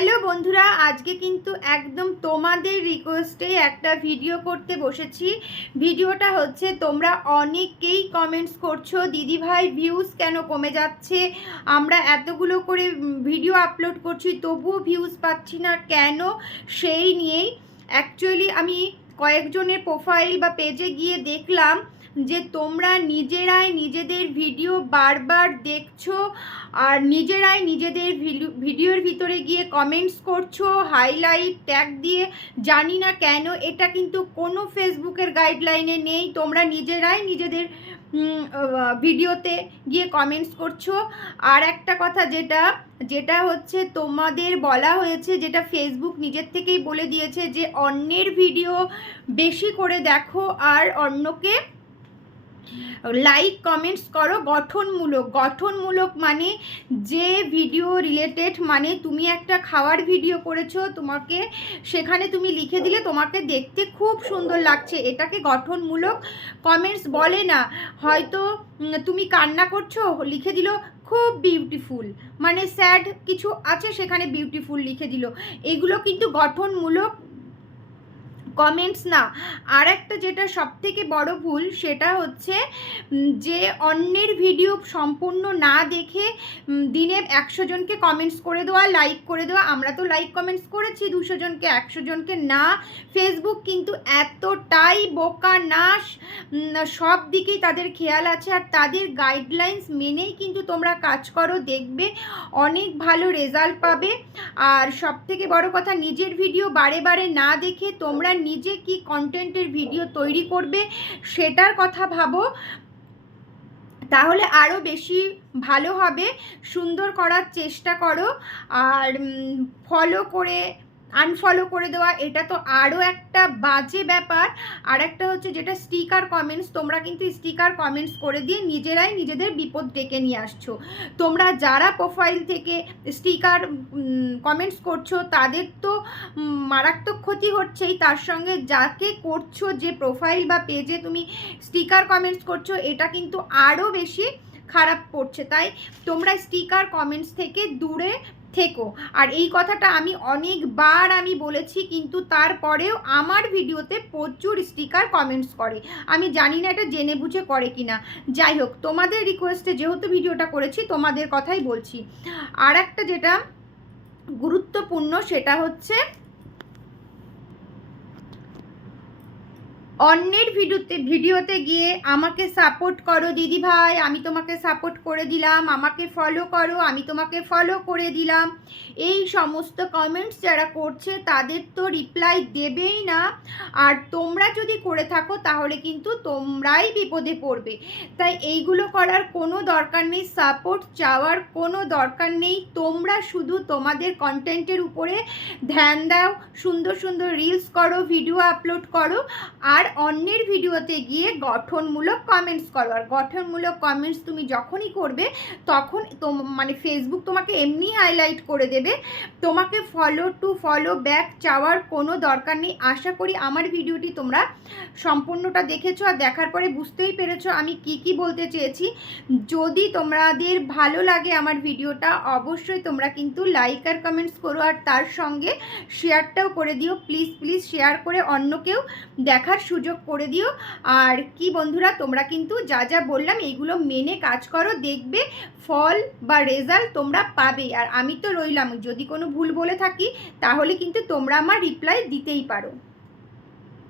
Hello বন্ধুরা, আজকে কিন্তু একদম তোমাদের রিকোয়েস্টে একটা ভিডিও করতে বসেছি। ভিডিওটা হচ্ছে, তোমরা অনেকেই কমেন্টস করছো দিদিভাই ভিউজ কেন কমে যাচ্ছে, আমরা এতগুলো করে ভিডিও আপলোড করছি তবুও ভিউজ পাচ্ছি না কেন, সেই নিয়েই অ্যাকচুয়ালি আমি কয়েকজনের প্রোফাইল বা পেজে গিয়ে দেখলাম যে তোমরা নিজেরাই নিজেদের ভিডিও বারবার দেখছো আর নিজেরাই নিজেদের ভিডিওর ভিতরে গিয়ে কমেন্টস করছো হাইলাইট ট্যাগ দিয়ে। জানি না কেন, এটা কিন্তু কোনো ফেসবুকের গাইডলাইনে নেই। তোমরা নিজেরাই নিজেদের ভিডিওতে গিয়ে কমেন্টস করছো। আর একটা কথা যেটা হচ্ছে, তোমাদের বলা হয়েছে, যেটা ফেসবুক নিজের থেকেই বলে দিয়েছে, যে অন্যের ভিডিও বেশি করে দেখো আর অন্যকে লাইক কমেন্টস করো গঠনমূলক মানে যে ভিডিও রিলেটেড, মানে তুমি একটা খাওয়ার ভিডিও করেছো, তোমাকে সেখানে তুমি লিখে দিলে তোমাকে দেখতে খুব সুন্দর লাগছে, এটাকে গঠনমূলক কমেন্টস বলে না। হয়তো তুমি কান্না করছো, লিখে দিল খুব বিউটিফুল, মানে স্যাড কিছু আছে সেখানে বিউটিফুল লিখে দিল, এগুলো কিন্তু গঠনমূলক কমেন্টস না। আর একটা যেটা সবথেকে বড় ভুল, সেটা হচ্ছে যে অন্যের ভিডিও সম্পূর্ণ না দেখে দিনে 100 জনকে কমেন্টস করে দেওয়া, লাইক করে দেওয়া। আমরা তো লাইক কমেন্টস করেছি 200 জনকে, 100 জনকে না। ফেসবুক কিন্তু এতটাই বোকা না, সব দিকেই তাদের খেয়াল আছে, আর তাদের গাইডলাইন্স মেনেই কিন্তু তোমরা কাজ করো, দেখবে অনেক ভালো রেজাল্ট পাবে। আর সবথেকে বড় কথা, নিজের ভিডিও বারে বারে না দেখে তোমরা নিজে কি কন্টেন্টের ভিডিও তৈরি করবে সেটার কথা ভাবো, তাহলে আরও বেশি ভালো হবে। সুন্দর করার চেষ্টা করো। আর ফলো করে আনফলো করে দেওয়া, এটা তো আরও একটা বাজে ব্যাপার। আর একটা হচ্ছে যেটা স্টিকার কমেন্টস, তোমরা কিন্তু স্টিকার কমেন্টস করে দিয়ে নিজেরাই নিজেদের বিপদ ডেকে নিয়ে আসছো। তোমরা যারা প্রোফাইল থেকে স্টিকার কমেন্টস করছো তাদের তো মারাত্মক ক্ষতি হচ্ছেই, তার সঙ্গে যাকে করছো, যে প্রোফাইল বা পেজে তুমি স্টিকার কমেন্টস করছো, এটা কিন্তু আরও বেশি খারাপ পড়ছে। তাই তোমরা স্টিকার কমেন্টস থেকে দূরে থেকো। আর এই কথাটা আমি অনেকবার বলেছি, কিন্তু তারপরেও আমার ভিডিওতে প্রচুর স্টিকার কমেন্টস করে। আমি জানি না এটা জেনে বুঝে করে কি না। যাই হোক, তোমাদের রিকোয়েস্টে যেহেতু ভিডিওটা করেছি তোমাদের কথাই বলছি। আর একটা যেটা গুরুত্বপূর্ণ, সেটা হচ্ছে অন্যের ভিডিওতে গিয়ে আমাকে সাপোর্ট করো দিদিভাই, আমি তোমাকে সাপোর্ট করে দিলাম, আমাকে ফলো করো, আমি তোমাকে ফলো করে দিলাম, এই সমস্ত কমেন্টস যারা করছে তাদের তো রিপ্লাই দেবেই না। আর তোমরা যদি করে থাকো তাহলে কিন্তু তোমরাই বিপদে পড়বে। তাই এইগুলো করার কোনো দরকার নেই, সাপোর্ট চাওয়ার কোনো দরকার নেই। তোমরা শুধু তোমাদের কন্টেন্টের উপরে ধ্যান দাও, সুন্দর সুন্দর রিলস করো, ভিডিও আপলোড করো, আর অন্যের ভিডিওতে গিয়ে গঠনমূলক কমেন্টস করো। আর গঠনমূলক কমেন্টস তুমি যখনই করবে তখন মানে ফেসবুক তোমাকে এমনি হাইলাইট করে দেবে, তোমাকে ফলো ব্যাক চাওয়ার কোনো দরকার নেই। আশা করি আমার ভিডিওটি তোমরা সম্পূর্ণটা দেখেছো, আর দেখার পরে বুঝতেই পেরেছো আমি কি বলতে চেয়েছি। যদি তোমাদের ভালো লাগে আমার ভিডিওটা, অবশ্যই তোমরা কিন্তু লাইক আর কমেন্টস করো, আর তার সঙ্গে শেয়ারটাও করে দিও। প্লিজ শেয়ার করে অন্যকেও দেখার সুযোগ করে দিও। আর কি বন্ধুরা, তোমরা কিন্তু যা বললাম এইগুলো মেনে কাজ করো, দেখবে ফল বা রেজাল্ট তোমরা পাবে। আর আমি তো রইলাম, যদি কোনো ভুল বলে থাকি তাহলে কিন্তু তোমরা আমার রিপ্লাই দিতেই পারো।